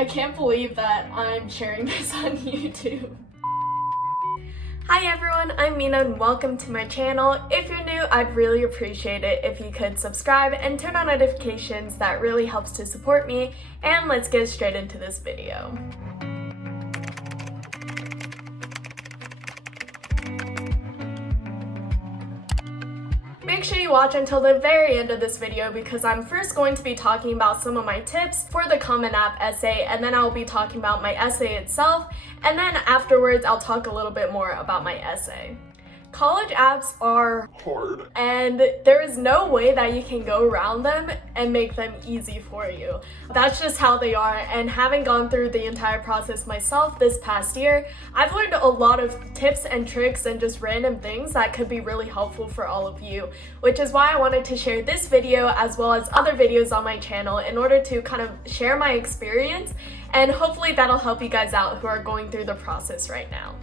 I can't believe that I'm sharing this on YouTube. Hi everyone, I'm Mina and welcome to my channel. If you're new, I'd really appreciate it if you could subscribe and turn on notifications. That really helps to support me. And let's get straight into this video. Make sure you watch until the very end of this video because I'm first going to be talking about some of my tips for the Common App essay, and then I'll be talking about my essay itself, and then afterwards I'll talk a little bit more about my essay. College apps are hard, and there is no way that you can go around them and make them easy for you. That's just how they are, and having gone through the entire process myself this past year, I've learned a lot of tips and tricks and just random things that could be really helpful for all of you, which is why I wanted to share this video as well as other videos on my channel in order to kind of share my experience, and hopefully that'll help you guys out who are going through the process right now.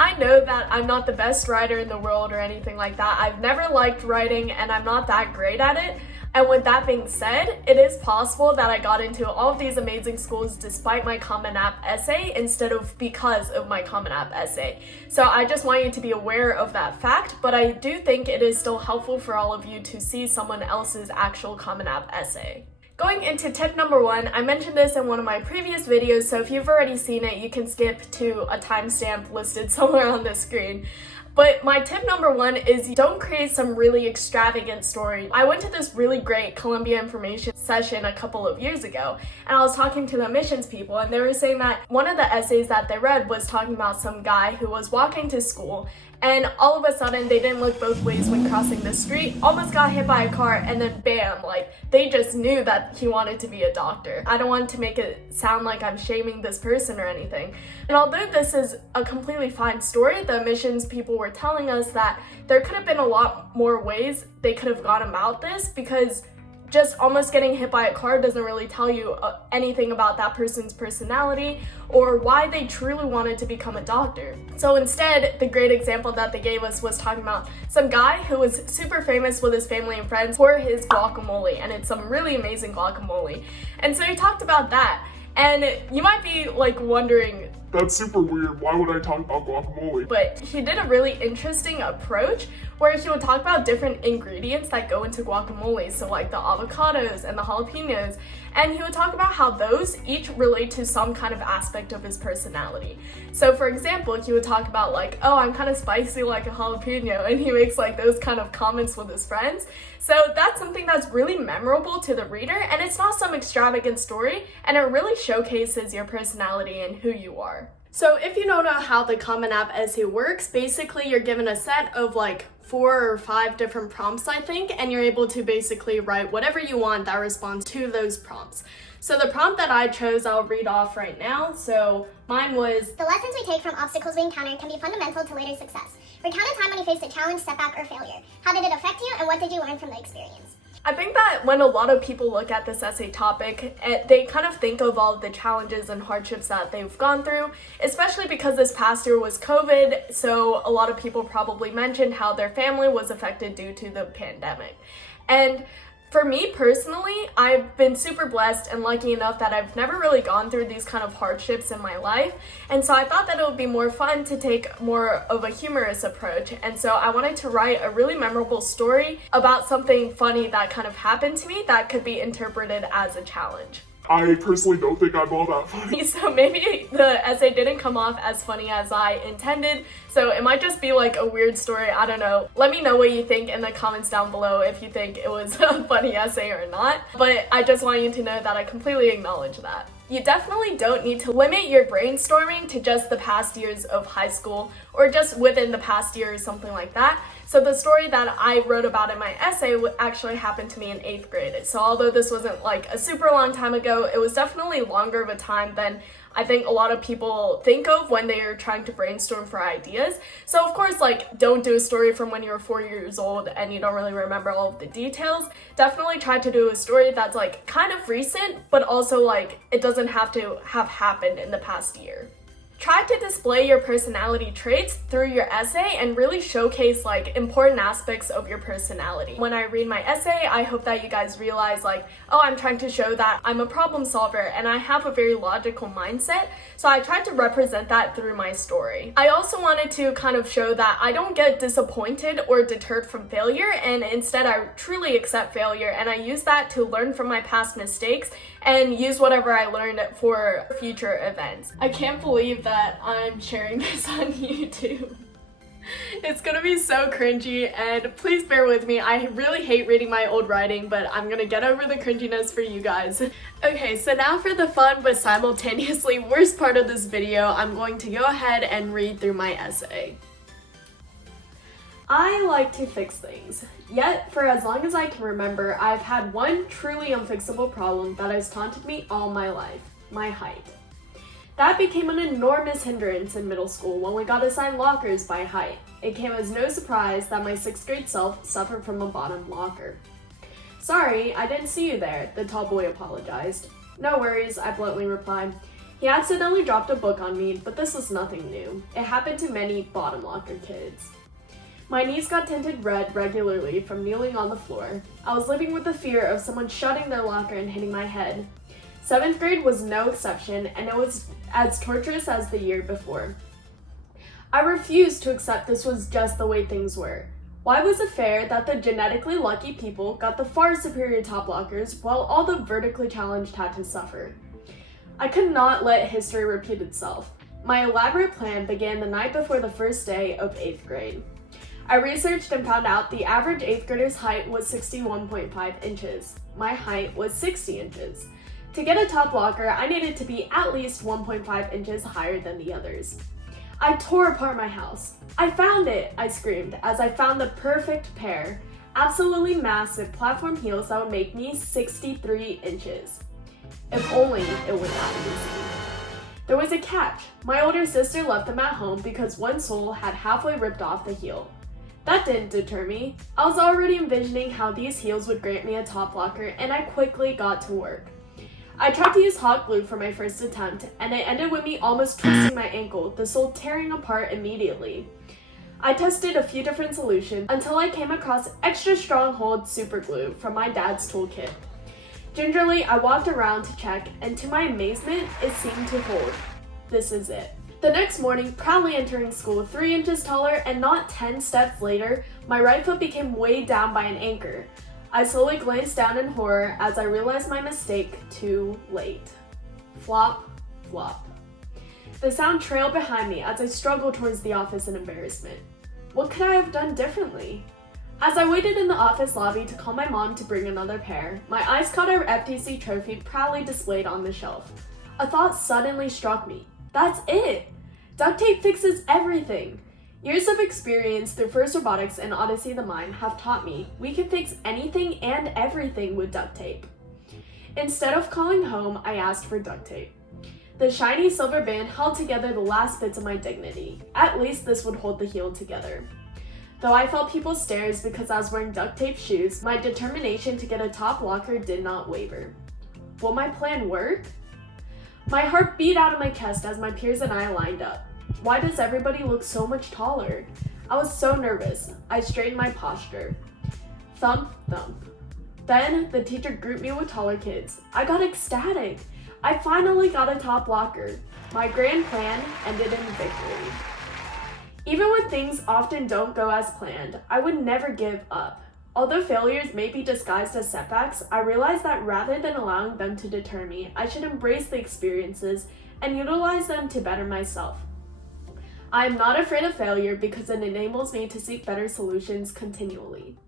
I know that I'm not the best writer in the world or anything like that. I've never liked writing and I'm not that great at it. And with that being said, it is possible that I got into all of these amazing schools despite my Common App essay instead of because of my Common App essay. So I just want you to be aware of that fact, but I do think it is still helpful for all of you to see someone else's actual Common App essay. Going into tip number 1, I mentioned this in one of my previous videos, so if you've already seen it, you can skip to a timestamp listed somewhere on the screen. But my tip number 1 is don't create some really extravagant story. I went to this really great Columbia information session a couple of years ago, and I was talking to the admissions people, and they were saying that one of the essays that they read was talking about some guy who was walking to school, and all of a sudden they didn't look both ways when crossing the street, almost got hit by a car, and then bam, like they just knew that he wanted to be a doctor. I don't want to make it sound like I'm shaming this person or anything. And although this is a completely fine story, the admissions people were telling us that there could have been a lot more ways they could have gone about this, because just almost getting hit by a car doesn't really tell you anything about that person's personality or why they truly wanted to become a doctor. So instead, the great example that they gave us was talking about some guy who was super famous with his family and friends for his guacamole, and it's some really amazing guacamole. And so he talked about that, and you might be like wondering, that's super weird. Why would I talk about guacamole? But he did a really interesting approach where he would talk about different ingredients that go into guacamole, so like the avocados and the jalapenos, and he would talk about how those each relate to some kind of aspect of his personality. So for example, he would talk about like, oh, I'm kind of spicy like a jalapeno, and he makes like those kind of comments with his friends. So that's something that's really memorable to the reader, and it's not some extravagant story, and it really showcases your personality and who you are. So if you don't know how the Common App essay works, basically you're given a set of like 4 or 5 different prompts, I think, and you're able to basically write whatever you want that responds to those prompts. So the prompt that I chose, I'll read off right now. So mine was, the lessons we take from obstacles we encounter can be fundamental to later success. Recount a time when you faced a challenge, setback, or failure. How did it affect you, and what did you learn from the experience? I think that when a lot of people look at this essay topic, they kind of think of all of the challenges and hardships that they've gone through, especially because this past year was COVID, so a lot of people probably mentioned how their family was affected due to the pandemic. And for me personally, I've been super blessed and lucky enough that I've never really gone through these kind of hardships in my life, and so I thought that it would be more fun to take more of a humorous approach, and so I wanted to write a really memorable story about something funny that kind of happened to me that could be interpreted as a challenge. I personally don't think I'm all that funny. So maybe the essay didn't come off as funny as I intended, so it might just be like a weird story, I don't know. Let me know what you think in the comments down below if you think it was a funny essay or not, but I just want you to know that I completely acknowledge that. You definitely don't need to limit your brainstorming to just the past years of high school or just within the past year or something like that. So the story that I wrote about in my essay actually happened to me in 8th grade. So although this wasn't like a super long time ago, it was definitely longer of a time than I think a lot of people think of when they are trying to brainstorm for ideas. So of course, like, don't do a story from when you were 4 years old and you don't really remember all of the details. Definitely try to do a story that's like kind of recent, but also like it doesn't have to have happened in the past year. Try to display your personality traits through your essay and really showcase like important aspects of your personality. When I read my essay, I hope that you guys realize like, oh, I'm trying to show that I'm a problem solver and I have a very logical mindset. So I tried to represent that through my story. I also wanted to kind of show that I don't get disappointed or deterred from failure, and instead I truly accept failure and I use that to learn from my past mistakes and use whatever I learned for future events. I can't believe that I'm sharing this on YouTube. It's gonna be so cringy, and please bear with me. I really hate reading my old writing, but I'm gonna get over the cringiness for you guys. Okay, so now for the fun but simultaneously worst part of this video, I'm going to go ahead and read through my essay. I like to fix things, yet for as long as I can remember, I've had one truly unfixable problem that has taunted me all my life: my height. That became an enormous hindrance in middle school when we got assigned lockers by height. It came as no surprise that my 6th grade self suffered from a bottom locker. "Sorry, I didn't see you there," the tall boy apologized. "No worries," I bluntly replied. He accidentally dropped a book on me, but this was nothing new. It happened to many bottom locker kids. My knees got tinted red regularly from kneeling on the floor. I was living with the fear of someone shutting their locker and hitting my head. 7th grade was no exception, and it was as torturous as the year before. I refused to accept this was just the way things were. Why was it fair that the genetically lucky people got the far superior top lockers while all the vertically challenged had to suffer? I could not let history repeat itself. My elaborate plan began the night before the first day of 8th grade. I researched and found out the average 8th grader's height was 61.5 inches. My height was 60 inches. To get a top locker, I needed to be at least 1.5 inches higher than the others. I tore apart my house. "I found it!" I screamed as I found the perfect pair. Absolutely massive platform heels that would make me 63 inches. If only it were that easy. There was a catch. My older sister left them at home because one sole had halfway ripped off the heel. That didn't deter me. I was already envisioning how these heels would grant me a top locker, and I quickly got to work. I tried to use hot glue for my first attempt, and it ended with me almost twisting my ankle, the sole tearing apart immediately. I tested a few different solutions until I came across extra strong hold super glue from my dad's toolkit. Gingerly, I walked around to check, and to my amazement, it seemed to hold. This is it. The next morning, proudly entering school 3 inches taller and not 10 steps later, my right foot became weighed down by an anchor. I slowly glanced down in horror as I realized my mistake too late. Flop, flop. The sound trailed behind me as I struggled towards the office in embarrassment. What could I have done differently? As I waited in the office lobby to call my mom to bring another pair, my eyes caught our FTC trophy proudly displayed on the shelf. A thought suddenly struck me. That's it! Duct tape fixes everything! Years of experience through First Robotics and Odyssey the Mind have taught me we can fix anything and everything with duct tape. Instead of calling home, I asked for duct tape. The shiny silver band held together the last bits of my dignity. At least this would hold the heel together. Though I felt people's stares because I was wearing duct tape shoes, my determination to get a top locker did not waver. Will my plan work? My heart beat out of my chest as my peers and I lined up. Why does everybody look so much taller? I was so nervous. I straightened my posture. Thump, thump. Then the teacher grouped me with taller kids. I got ecstatic. I finally got a top locker. My grand plan ended in victory. Even when things often don't go as planned, I would never give up. Although failures may be disguised as setbacks, I realized that rather than allowing them to deter me, I should embrace the experiences and utilize them to better myself. I am not afraid of failure because it enables me to seek better solutions continually.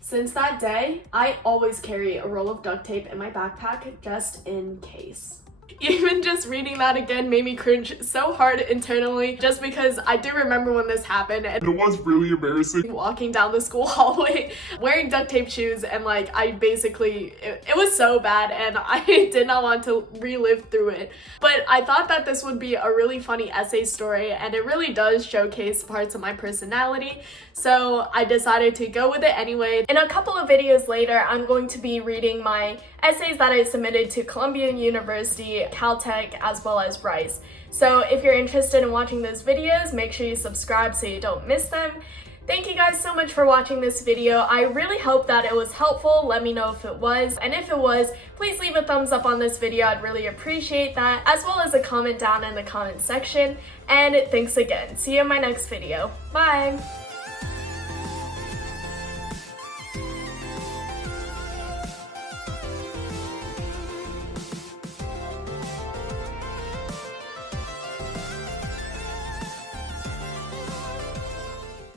Since that day, I always carry a roll of duct tape in my backpack just in case. Even just reading that again made me cringe so hard internally just because I do remember when this happened and It was really embarrassing. walking down the school hallway wearing duct tape shoes, and like I basically, it was so bad and I did not want to relive through it. But I thought that this would be a really funny essay story, and it really does showcase parts of my personality, so I decided to go with it anyway. In a couple of videos later, I'm going to be reading my essays that I submitted to Columbia University, Caltech, as well as Rice. So if you're interested in watching those videos, make sure you subscribe so you don't miss them. Thank you guys so much for watching this video. I really hope that it was helpful. Let me know if it was. And if it was, please leave a thumbs up on this video. I'd really appreciate that, as well as a comment down in the comment section. And thanks again. See you in my next video. Bye!